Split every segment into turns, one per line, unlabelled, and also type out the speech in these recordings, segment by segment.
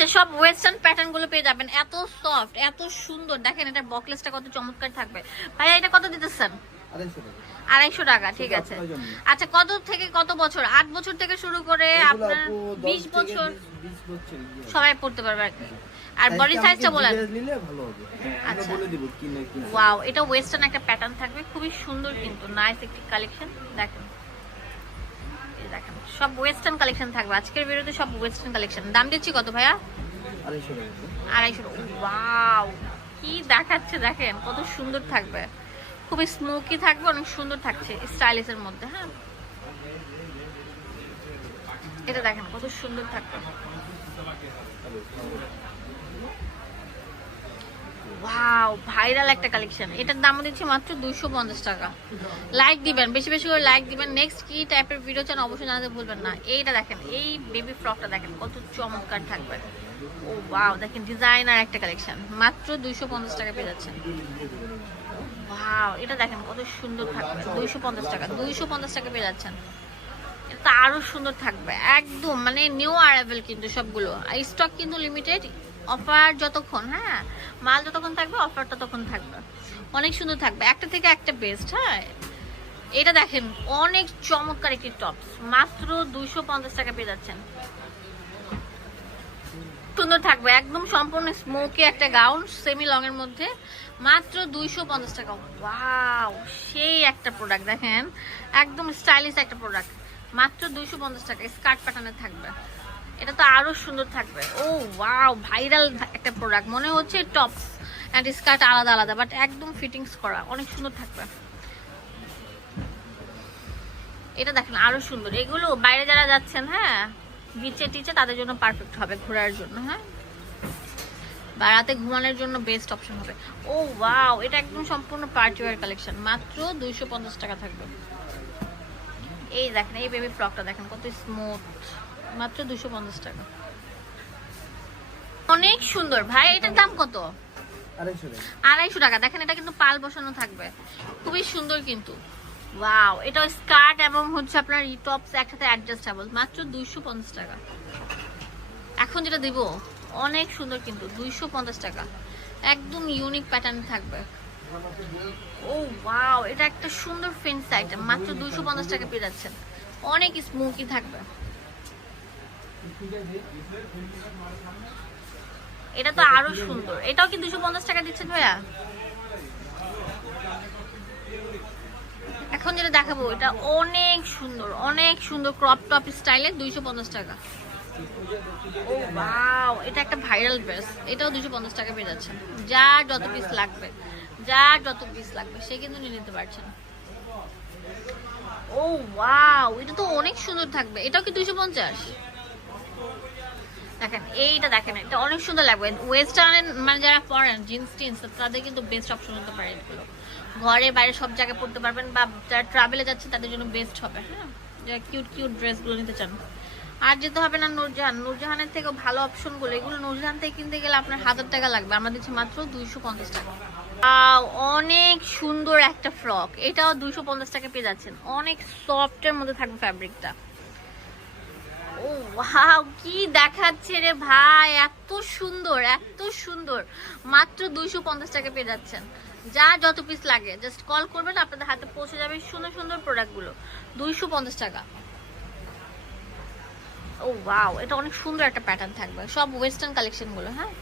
আচ্ছা সব ওয়েস্টার্ন প্যাটার্নগুলো পেয়ে যাবেন। এত সফট এত সুন্দর। দেখেন এটা বকলেসটা কত চমৎকার থাকবে। ভাইয়া এটা কত দিতেছেন?
আড়াইশো টাকা।
ঠিক আছে। আচ্ছা কত থেকে কত বছর? আট বছর থেকে শুরু করে আপনার বিশ বছর
এগুলো।
সবাই পড়তে পারবে আর কি। আর বডি
সাইজটা
বলেন। আচ্ছা। ওয়াও এটা ওয়েস্টার্ন একটা প্যাটার্ন থাকবে। খুবই সুন্দর কিন্তু। নাইস একটি কালেকশন দেখেন। দেখেন সব ওয়েস্টার্ন কালেকশন থাকবে। আজকের ভিডিওতে সব ওয়েস্টার্ন কালেকশন দাম দিচ্ছি কত ভাইয়া?
আড়াইশো
ওয়াও! কি দেখাচ্ছে দেখেন কত সুন্দর থাকবে। খুবই স্মোকি থাকবে অনেক সুন্দর থাকছে স্টাইলিশের মধ্যে হ্যাঁ? এটা দেখেন কত সুন্দর থাকবে। ওয়াও ভাইরাল একটা কালেকশন এটার দাম দিচ্ছি মাত্র দুইশো পঞ্চাশ টাকা। লাইক দিবেন, বেশি বেশি করে লাইক দিবেন। নেক্সট কি টাইপের ভিডিও চান অবশ্যই জানাতে ভুলবেন না। এইটা দেখেন, এই বেবি ফ্রকটা দেখেন, কত চমৎকার থাকবে। ও ওয়াও দেখেন ডিজাইনার একটা কালেকশন মাত্র দুইশো পঞ্চাশ টাকা পেয়ে যাচ্ছেন। ওয়াও এটা দেখেন কত সুন্দর থাকবে। দুইশো পঞ্চাশ টাকা, দুইশো পঞ্চাশ টাকা পেয়ে যাচ্ছেন। এটা তো আরও সুন্দর থাকবে। একদম মানে নিউ অ্যারাইভেল কিন্তু সবগুলো। স্টক কিন্তু লিমিটেড অফার যতক্ষণ হ্যাঁ মাল যতক্ষণ থাকবে অফার ততক্ষণ থাকবে। অনেক সুন্দর থাকবে। একটা থেকে একটা বেস্ট হ্যাঁ। এটা দেখেন, অনেক চমৎকার একটি টপস। মাত্র দুইশো পঞ্চাশ টাকা পেয়ে যাচ্ছেন। সুন্দর থাকবে। একদম সম্পূর্ণ স্মোকি একটা গাউন সেমি লং এর মধ্যে। মাত্র দুইশো পঞ্চাশ টাকা। ওয়াও, সেই একটা প্রোডাক্ট দেখেন। একদম স্টাইলিশ একটা প্রোডাক্ট মাত্র দুইশো পঞ্চাশ টাকা। স্কার্ট প্যাটার্নে থাকবে। এটা তো আরও সুন্দর থাকবে। ও ওয়াও ভাইরাল একটা প্রোডাক্ট মনে হচ্ছে টপস অ্যান্ড স্কার্ট আলাদা আলাদা বাট একদম ফিটিংস করা, অনেক সুন্দর থাকবে। এটা দেখেন, আরও সুন্দর। এগুলো বাইরে যারা যাচ্ছেন হ্যাঁ বিচে টিচে, তাদের জন্য পারফেক্ট হবে ঘোরার জন্য হ্যাঁ। বা রাতে ঘুমানোর জন্য বেস্ট অপশন হবে। ও ওয়াও এটা একদম সম্পূর্ণ পার্টি কালেকশন মাত্র দুইশো পঞ্চাশ টাকা থাকবে। এই দেখেন, এই বেবি ফ্রকটা দেখেন, কত স্মুথ মাত্র দুশো পঞ্চাশ টাকা। অনেক সুন্দর। ভাই এটার দাম কত?
আড়াইশো টাকা।
দেখেন এটা কিন্তু পাল বসানো থাকবে। খুবই সুন্দর কিন্তু। ওয়াও এটা স্কার্ট এবং হচ্ছে আপনার টপস একসাথে অ্যাডজাস্টেবল মাত্র দুইশো পঞ্চাশ টাকা। এখন যেটা দিব অনেক সুন্দর কিন্তু দুইশো পঞ্চাশ টাকা। একদম ইউনিক প্যাটার্ন থাকবে। ও ওয়াও এটা একটা সুন্দর ফেন্স আইটেম মাত্র দুইশো পঞ্চাশ টাকা পেয়ে যাচ্ছেন। অনেক স্মোকি থাকবে। এটা তো আরও সুন্দর। এটাও কি দুশো পঞ্চাশ টাকা দিচ্ছেন ভাইয়া? এখন যেটা দেখাবো, এটা অনেক সুন্দর অনেক সুন্দর ক্রপ টপ স্টাইলে দুইশো পঞ্চাশ টাকা। ও এটা একটা ভাইরাল ড্রেস এটাও দুশো পঞ্চাশ টাকা পেয়ে যাচ্ছেন যার যত পিস লাগবে, যার যত পিস লাগবে, সে কিন্তু নিয়ে নিতে পারছেন ও ওয়াও এটা তো অনেক সুন্দর থাকবে। এটাও কি দুইশো পঞ্চাশ? দেখেন, এইটা দেখেন, এটা অনেক সুন্দর লাগবে। ওয়েস্টার্ন মানে যারা পরেন জিন্স টিন্স তাদের কিন্তু বেস্ট অপশন হতে পারে এগুলো। ঘরে বাইরে সব জায়গায় পড়তে পারবেন বা যারা ট্রাভেলে যাচ্ছে, তাদের জন্য বেস্ট হবে হ্যাঁ? যারা কিউট কিউট ড্রেসগুলো নিতে চান। আর যেতে হবে না নূরজাহান। নূরজাহানের থেকে ভালো অপশনগুলো এগুলো নূরজাহান থেকে কিনতে গেলে আপনার হাজার টাকা লাগবে। আমরা দিচ্ছি মাত্র দুইশো পঞ্চাশ টাকা। অনেক সুন্দর একটা ফ্রক এটাও দুইশো পঞ্চাশ টাকা পেয়ে যাচ্ছেন। অনেক সফটের মধ্যে থাকবে ফ্যাব্রিকটা ও ওয়াও, কি দেখাচ্ছে রে ভাই, এত সুন্দর এত সুন্দর। মাত্র দুইশো পঞ্চাশ টাকা পেয়ে যাচ্ছেন। যা যত পিস লাগে জাস্ট কল করবেন, আপনাদের হাতে পৌঁছে যাবে সুন্দর সুন্দর প্রোডাক্টগুলো দুইশো পঞ্চাশ টাকা। ও ওয়াও, এটা অনেক সুন্দর একটা প্যাটার্ন থাকবে। সব ওয়েস্টার্ন কালেকশনগুলো হ্যাঁ?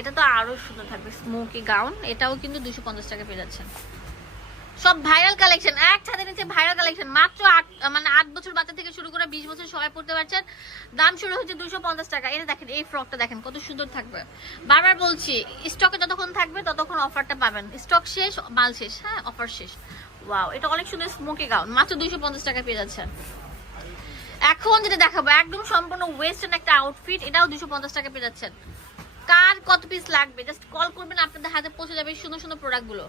এটা তো আরও সুন্দর থাকবে। স্মোকি গাউন এটাও কিন্তু দুশো পঞ্চাশ টাকা পেয়ে যাচ্ছেন। সব ভাইরাল কালেকশন এক ছাদের নিচে ভাইরাল কালেকশন মাত্র আট মানে আট বছর বাচ্চা থেকে শুরু করে বিশ বছর সবাই পড়তে পারছেন। দাম শুরু হচ্ছে দুশো পঞ্চাশ টাকা। এটা দেখেন, এই ফ্রকটা দেখেন, কত সুন্দর থাকবে। বারবার বলছি স্টকে যতক্ষণ থাকবে, ততক্ষণ অফারটা পাবেন। স্টক শেষ, মাল শেষ হ্যাঁ অফার শেষ। ওয়াও এটা অনেক সুন্দর স্মোকি গাউন মাত্র দুইশো পঞ্চাশ টাকা পেয়ে যাচ্ছেন। এখন যেটা দেখাবো, একদম সম্পূর্ণ ওয়েস্টার্ন একটা আউটফিট এটাও দুশো পঞ্চাশ টাকা পেয়ে যাচ্ছেন। কার কত পিস লাগবে? জাস্ট কল করবেন, আপনাদের হাতে পৌঁছে যাবে সুন্দর সুন্দর প্রোডাক্টগুলো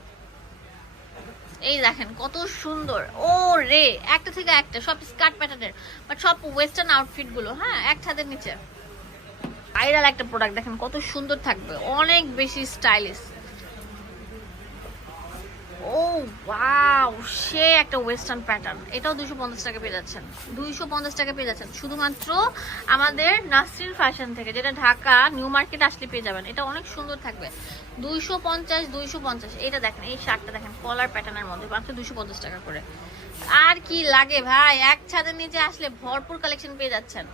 এই দেখেন, কত সুন্দর। ও রে একটা থেকে একটা, সব স্কার্ট প্যাটার্নের বাট সব ওয়েস্টার্ন আউটফিটগুলো হ্যাঁ এক ছাদের নিচে। ভাইরাল একটা প্রোডাক্ট দেখেন কত সুন্দর থাকবে, অনেক বেশি স্টাইলিশ ও ওয়াও সে একটা ওয়েস্টার্ন প্যাটার্ন এটাও দুশো পঞ্চাশ টাকা পেয়ে যাচ্ছেন। দুইশো পঞ্চাশ টাকা পেয়ে যাচ্ছেন। শুধুমাত্র আমাদের নাসরিন ফ্যাশন থেকে, যেটা ঢাকা নিউ মার্কেট আসলে পেয়ে যাবেন। এটা অনেক সুন্দর থাকবে। দুইশো পঞ্চাশ দুইশো পঞ্চাশ এটা দেখেন, এই শার্টটা দেখেন কলার প্যাটার্নের মধ্যে, মাত্র দুইশো পঞ্চাশ টাকা করে। আর কি লাগে ভাই? এক ছাদের নিচে আসলে ভরপুর কালেকশন পেয়ে যাচ্ছেন।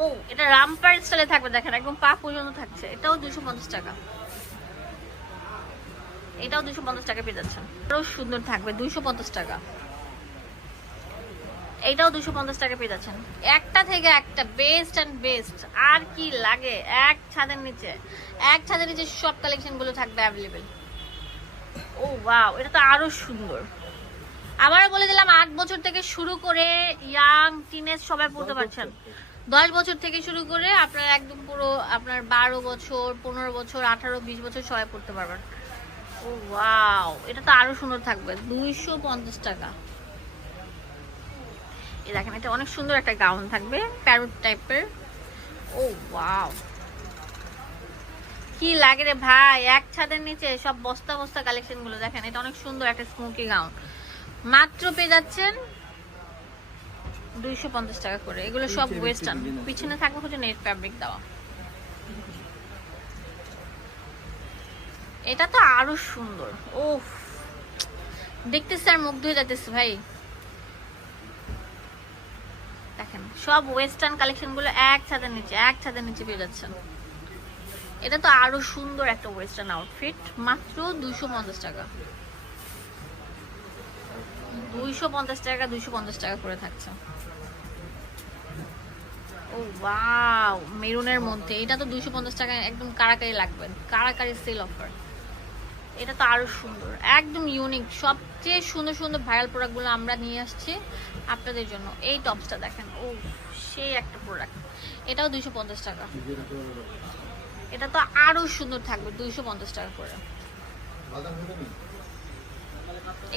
ও, এটা রামপার স্টাইলে থাকবে, দেখেন, একদম পা পর্যন্ত থাকছে। এটাও দুশো পঞ্চাশ টাকা। এটাও দুশো পঞ্চাশ টাকা পেয়ে যাচ্ছেন। আরও সুন্দর থাকবে দুইশো পঞ্চাশ টাকা। এইটাও দুশো পঞ্চাশ টাকা পেয়ে যাচ্ছেন। একটা থেকে একটা বেস্ট অ্যান্ড বেস্ট আর কি লাগে? এক ছাদের নিচে এক ছাদের নিচে সব কালেকশনগুলো থাকবে অ্যাভেলেবেল ও ওয়াও এটা তো আরও সুন্দর। আবারও বলে দিলাম আট বছর থেকে শুরু করে ইয়াং টিনেজ সবাই পড়তে পারছেন। দশ বছর থেকে শুরু করে আপনার একদম পুরো আপনার বারো বছর পনেরো বছর আঠারো বিশ বছর সবাই পড়তে পারবেন। ও ওয়াও এটা তো আরও সুন্দর থাকবে দুইশো পঞ্চাশ টাকা। দেখেন এটা অনেক সুন্দর একটা গাউন থাকবে প্যারোট টাইপের। Oh wow. কি লাগে রে ভাই এক ছাদের নিচে সব বস্তা বস্তা কালেকশনগুলো দেখেন এটা অনেক সুন্দর একটা স্মোকি গাউন মাত্র পেয়ে যাচ্ছেন দুইশো পঞ্চাশ টাকা করে এগুলো সব ওয়েস্টার্ন পিছনে থাকবে হচ্ছে নেট ফ্যাব্রিক দেওয়া। এটা তো আরও সুন্দর। ও দেখতে আর মুগ্ধ হয়ে যাচ্ছে ভাই। দেখেন, সব ওয়েস্টার্ন কালেকশনগুলো এক ছাদের নিচে, এক ছাদের নিচে পেয়ে যাচ্ছেন। এটা তো আরও সুন্দর একটা ওয়েস্টার্ন আউটফিট মাত্র দুইশো পঞ্চাশ টাকা। দুইশো পঞ্চাশ টাকা, দুইশো পঞ্চাশ টাকা করে থাকছে। ও ওয়াও, মেরুনের মধ্যে। এটা তো দুইশো পঞ্চাশ টাকা একদম কারাকারি লাগবে, কারাকারি সেল অফার এটা তো আরও সুন্দর, একদম ইউনিক সবচেয়ে সুন্দর সুন্দর ভাইরাল প্রোডাক্টগুলো আমরা নিয়ে আসছি আপনাদের জন্য। এই টপসটা দেখেন, ও, সেই একটা প্রোডাক্ট এটাও দুইশো পঞ্চাশ টাকা। এটা তো আরও সুন্দর থাকবে, দুইশো পঞ্চাশ টাকা করে।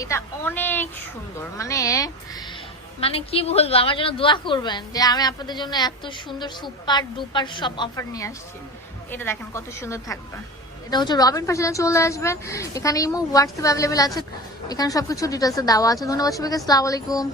এটা অনেক সুন্দর মানে মানে কি বলব, আমার জন্য দোয়া করবেন যে আমি আপনাদের জন্য এত সুন্দর সুপার ডুপার সব অফার নিয়ে আসছি। এটা দেখেন কত সুন্দর থাকবে। এটা হচ্ছে রবিন ফ্যাশনে চলে আসবেন। এখানে ইমো হোয়াটসঅ্যাপ অ্যাভেলেবেল আছে। এখানে সবকিছু ডিটেলসে দেওয়া আছে। ধন্যবাদ সবাইকে। আসসালামু আলাইকুম।